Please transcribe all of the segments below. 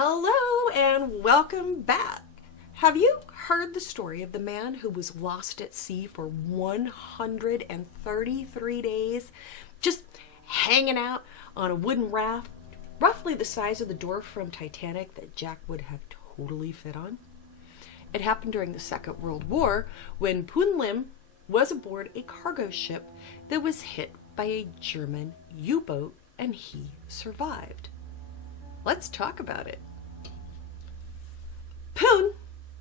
Hello and welcome back. Have you heard the story of the man who was lost at sea for 133 days, just hanging out on a wooden raft, roughly the size of the door from Titanic that Jack would have totally fit on? It happened during the Second World War when Poon Lim was aboard a cargo ship that was hit by a German U-boat and he survived. Let's talk about it. Poon,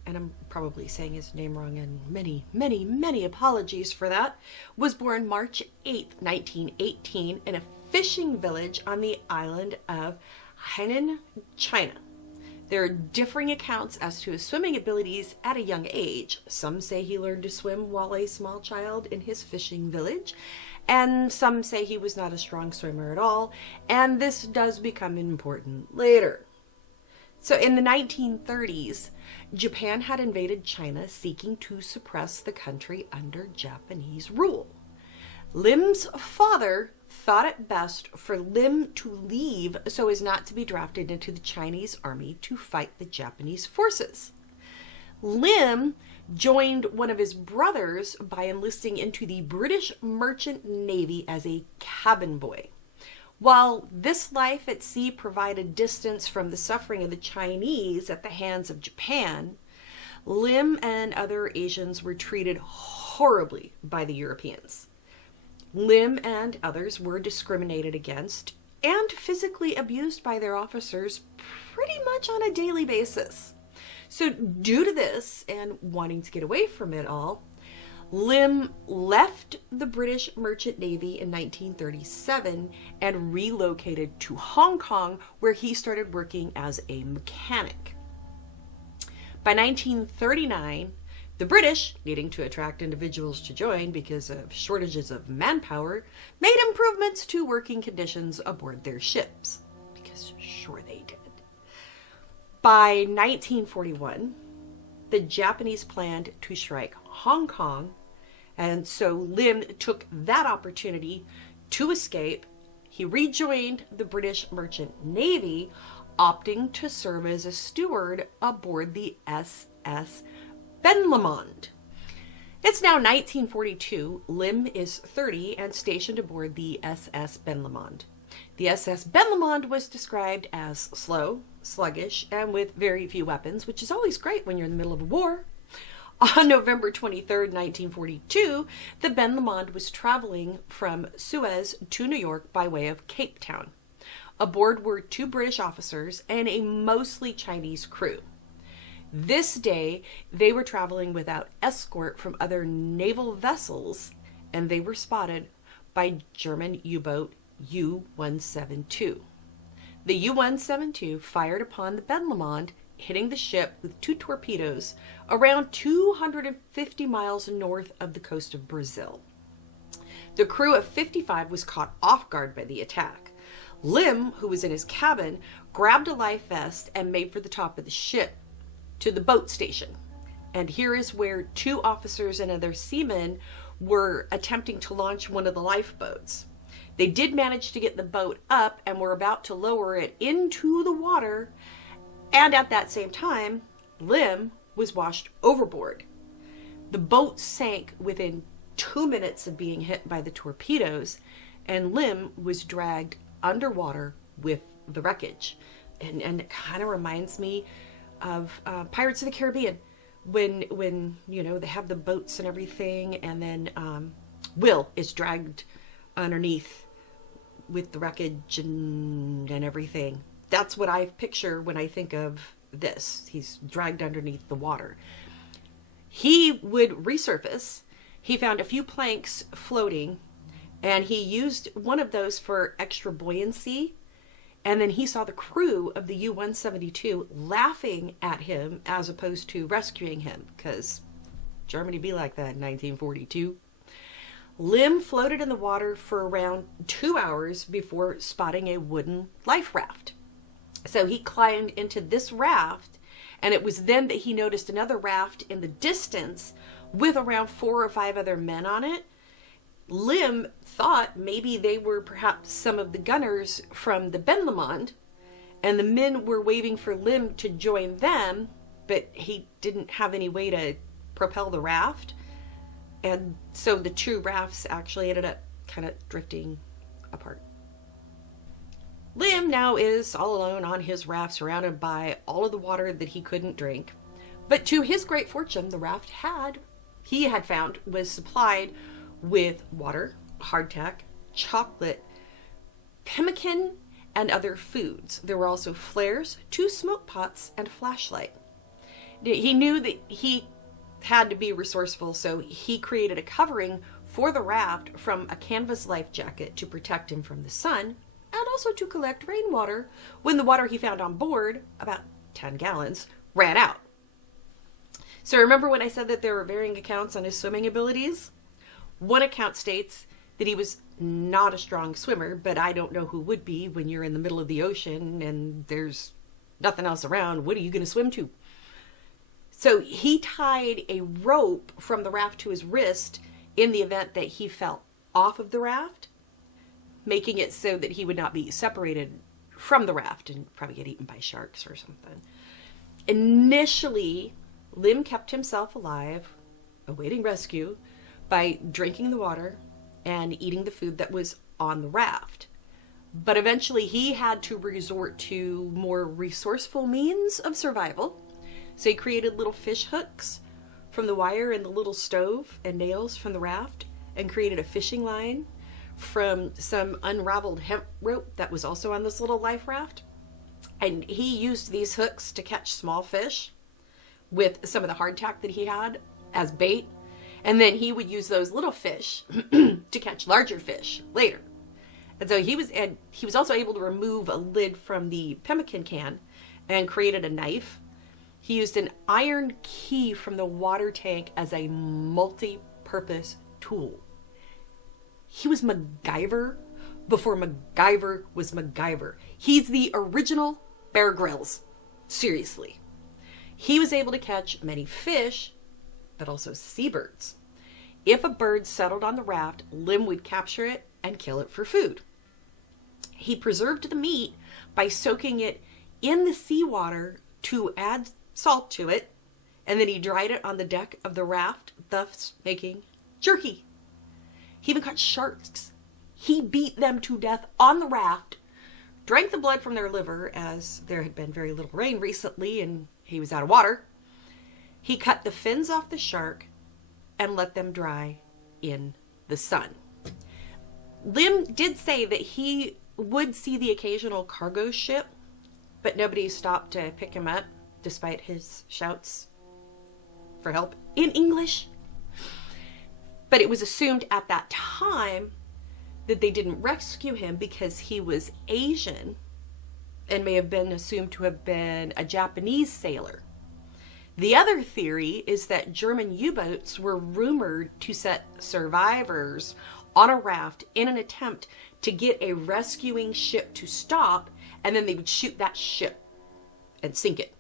and I'm probably saying his name wrong and many apologies for that, was born March 8th, 1918 in a fishing village on the island of Hainan, China. There are differing accounts as to his swimming abilities at a young age. Some say he learned to swim while a small child in his fishing village, and some say he was not a strong swimmer at all, and this does become important later. So in the 1930s, Japan had invaded China seeking to suppress the country under Japanese rule. Lim's father thought it best for Lim to leave so as not to be drafted into the Chinese army to fight the Japanese forces. Lim joined one of his brothers by enlisting into the British Merchant Navy as a cabin boy. While this life at sea provided distance from the suffering of the Chinese at the hands of Japan, Lim and other Asians were treated horribly by the Europeans. Lim and others were discriminated against and physically abused by their officers pretty much on a daily basis. So due to this and wanting to get away from it all, Lim left the British Merchant Navy in 1937 and relocated to Hong Kong, where he started working as a mechanic. By 1939, the British, needing to attract individuals to join because of shortages of manpower, made improvements to working conditions aboard their ships. Because sure they did. By 1941, the Japanese planned to strike Hong Kong, and so Lim took that opportunity to escape. He rejoined the British Merchant Navy, opting to serve as a steward aboard the SS Ben Lomond. It's now 1942. Lim is 30 and stationed aboard the SS Ben Lomond. The SS Ben Lomond was described as slow, sluggish, and with very few weapons, which is always great when you're in the middle of a war. On November 23rd, 1942, the Ben Lomond was traveling from Suez to New York by way of Cape Town. Aboard were 2 British officers and a mostly Chinese crew. This day, they were traveling without escort from other naval vessels, and they were spotted by German U-boat U-172. The U-172 fired upon the Ben Lomond, hitting the ship with 2 torpedoes around 250 miles north of the coast of Brazil. The crew of 55 was caught off guard by the attack. Lim, who was in his cabin, grabbed a life vest and made for the top of the ship to the boat station. And here is where 2 officers and other seamen were attempting to launch one of the lifeboats. They did manage to get the boat up and were about to lower it into the water, and at that same time, Lim was washed overboard. The boat sank within 2 minutes of being hit by the torpedoes, and Lim was dragged underwater with the wreckage. And it kind of reminds me of Pirates of the Caribbean, when you know they have the boats and everything, and then Will is dragged underneath with the wreckage and everything. That's what I picture when I think of this. He's dragged underneath the water. He would resurface. He found a few planks floating, and he used one of those for extra buoyancy. And then he saw the crew of the U-172 laughing at him as opposed to rescuing him, because Germany be like that in 1942. Lim floated in the water for around 2 hours before spotting a wooden life raft. So he climbed into this raft, and it was then that he noticed another raft in the distance with around 4 or 5 other men on it. Lim thought maybe they were perhaps some of the gunners from the Ben Lomond, and the men were waiting for Lim to join them, but he didn't have any way to propel the raft. And so the two rafts actually ended up kind of drifting apart. Lim now is all alone on his raft, surrounded by all of the water that he couldn't drink. But to his great fortune, the raft he had found was supplied with water, hardtack, chocolate, pemmican, and other foods. There were also flares, 2 smoke pots, and a flashlight. He knew that he had to be resourceful, so he created a covering for the raft from a canvas life jacket to protect him from the sun, and also to collect rainwater when the water he found on board, about 10 gallons, ran out. So remember when I said that there were varying accounts on his swimming abilities? One account states that he was not a strong swimmer, but I don't know who would be when you're in the middle of the ocean and there's nothing else around. What are you going to swim to? So he tied a rope from the raft to his wrist in the event that he fell off of the raft, making it so that he would not be separated from the raft and probably get eaten by sharks or something. Initially, Lim kept himself alive, awaiting rescue, by drinking the water and eating the food that was on the raft. But eventually he had to resort to more resourceful means of survival. So he created little fish hooks from the wire in the little stove and nails from the raft, and created a fishing line from some unraveled hemp rope that was also on this little life raft. And he used these hooks to catch small fish with some of the hardtack that he had as bait. And then he would use those little fish to catch larger fish later. And so he was also able to remove a lid from the pemmican can and created a knife. He used an iron key from the water tank as a multi-purpose tool. He was MacGyver before MacGyver was MacGyver. He's the original Bear Grylls. Seriously. He was able to catch many fish, but also seabirds. If a bird settled on the raft, Lim would capture it and kill it for food. He preserved the meat by soaking it in the seawater to add salt to it, and then he dried it on the deck of the raft, thus making jerky. He even caught sharks. He beat them to death on the raft, drank the blood from their liver, as there had been very little rain recently and he was out of water. He cut the fins off the shark and let them dry in the sun. Lim did say that he would see the occasional cargo ship, but nobody stopped to pick him up, despite his shouts for help in English. But it was assumed at that time that they didn't rescue him because he was Asian and may have been assumed to have been a Japanese sailor. The other theory is that German U-boats were rumored to set survivors on a raft in an attempt to get a rescuing ship to stop, and then they would shoot that ship and sink it.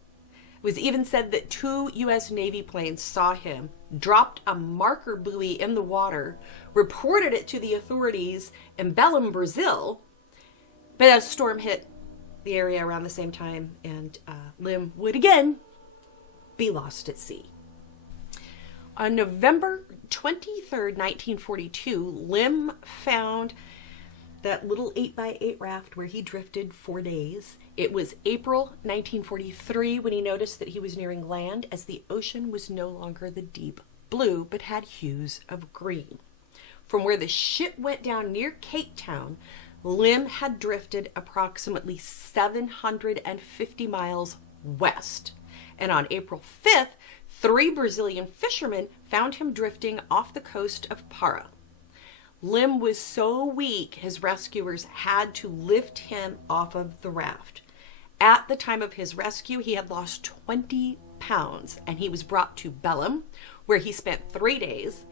It was even said that 2 U.S. Navy planes saw him, dropped a marker buoy in the water, reported it to the authorities in Belém, Brazil, but a storm hit the area around the same time, and Lim would again be lost at sea. On November 23rd, 1942, Lim found that little 8x8 raft where he drifted 4 days. It was April 1943 when he noticed that he was nearing land, as the ocean was no longer the deep blue but had hues of green. From where the ship went down near Cape Town, Lim had drifted approximately 750 miles west. And on April 5th, 3 Brazilian fishermen found him drifting off the coast of Para. Lim was so weak, his rescuers had to lift him off of the raft. At the time of his rescue, he had lost 20 pounds, and he was brought to Belém, where he spent 3 days.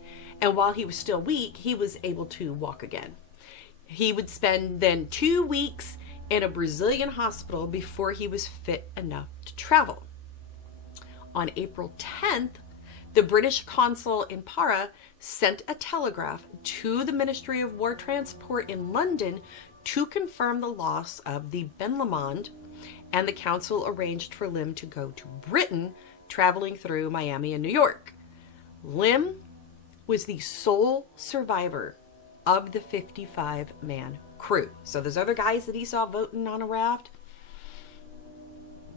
And while he was still weak, he was able to walk again. He would spend then 2 weeks in a Brazilian hospital before he was fit enough to travel. On April 10th, the British consul in Para sent a telegraph to the Ministry of War Transport in London to confirm the loss of the Ben Lomond, and the council arranged for Lim to go to Britain, traveling through Miami and New York. Lim was the sole survivor of the 55-man crew. So those other guys that he saw voting on a raft,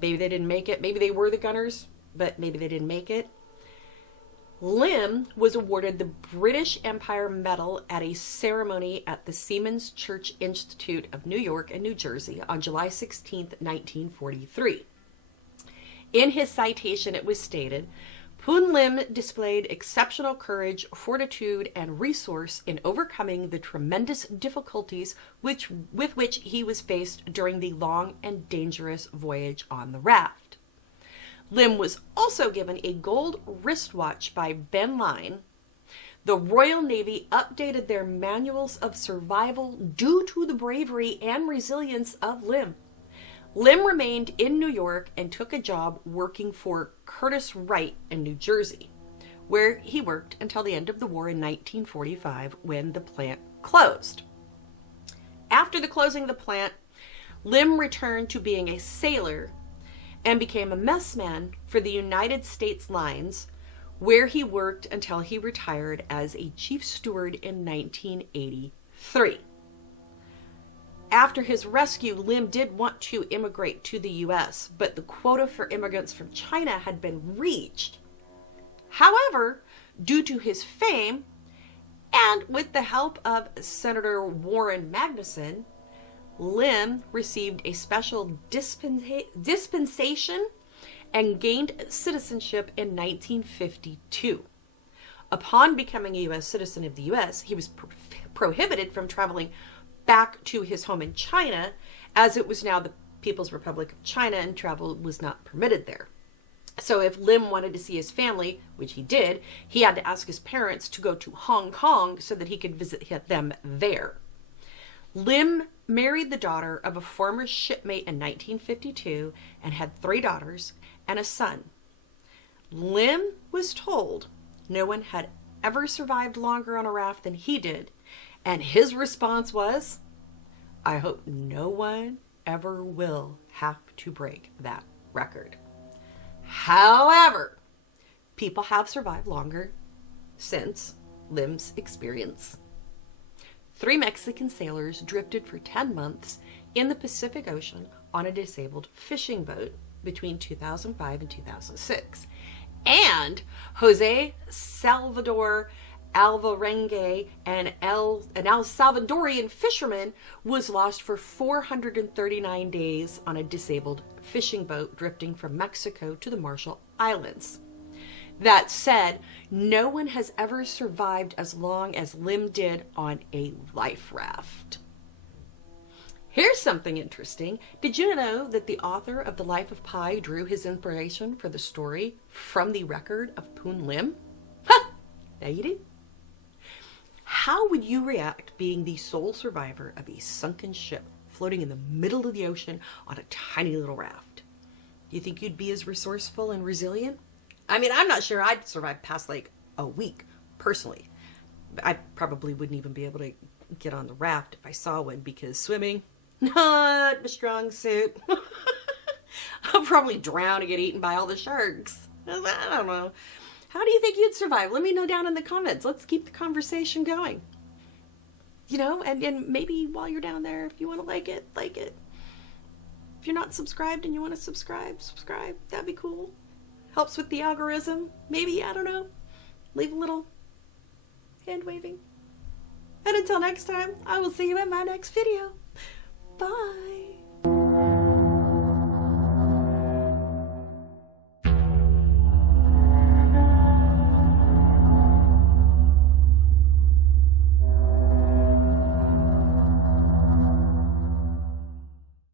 maybe they didn't make it. Maybe they were the gunners, but maybe they didn't make it. Lim was awarded the British Empire Medal at a ceremony at the Seamen's Church Institute of New York and New Jersey on July 16, 1943. In his citation, it was stated, Poon Lim displayed exceptional courage, fortitude, and resource in overcoming the tremendous difficulties with which he was faced during the long and dangerous voyage on the raft. Lim was also given a gold wristwatch by Ben Line. The Royal Navy updated their manuals of survival due to the bravery and resilience of Lim. Lim remained in New York and took a job working for Curtiss Wright in New Jersey, where he worked until the end of the war in 1945 when the plant closed. After the closing of the plant, Lim returned to being a sailor and became a messman for the United States Lines, where he worked until he retired as a chief steward in 1983. After his rescue, Lim did want to immigrate to the U.S., but the quota for immigrants from China had been reached. However, due to his fame, and with the help of Senator Warren Magnuson, Lim received a special dispensation and gained citizenship in 1952. Upon becoming a U.S. citizen of the U.S., he was prohibited from traveling back to his home in China, as it was now the People's Republic of China and travel was not permitted there. So if Lim wanted to see his family, which he did, he had to ask his parents to go to Hong Kong so that he could visit them there. Lim married the daughter of a former shipmate in 1952 and had 3 daughters and a son. Lim was told no one had ever survived longer on a raft than he did, and his response was, I hope no one ever will have to break that record. However, people have survived longer since Lim's experience. 3 Mexican sailors drifted for 10 months in the Pacific Ocean on a disabled fishing boat between 2005 and 2006. And Jose Salvador Alvarenga, an El Salvadorian fisherman, was lost for 439 days on a disabled fishing boat drifting from Mexico to the Marshall Islands. That said, no one has ever survived as long as Lim did on a life raft. Here's something interesting. Did you know that the author of The Life of Pi drew his inspiration for the story from the record of Poon Lim? Ha! Now you do. How would you react being the sole survivor of a sunken ship floating in the middle of the ocean on a tiny little raft? Do you think you'd be as resourceful and resilient? I mean, I'm not sure I'd survive past like a week, personally. I probably wouldn't even be able to get on the raft if I saw one, because swimming, not my strong suit. I'll probably drown and get eaten by all the sharks. I don't know. How do you think you'd survive? Let me know down in the comments. Let's keep the conversation going. You know, and maybe while you're down there, if you want to like it, like it. If you're not subscribed and you want to subscribe. That'd be cool. Helps with the algorithm. Maybe, I don't know. Leave a little hand waving. And until next time, I will see you in my next video. Bye.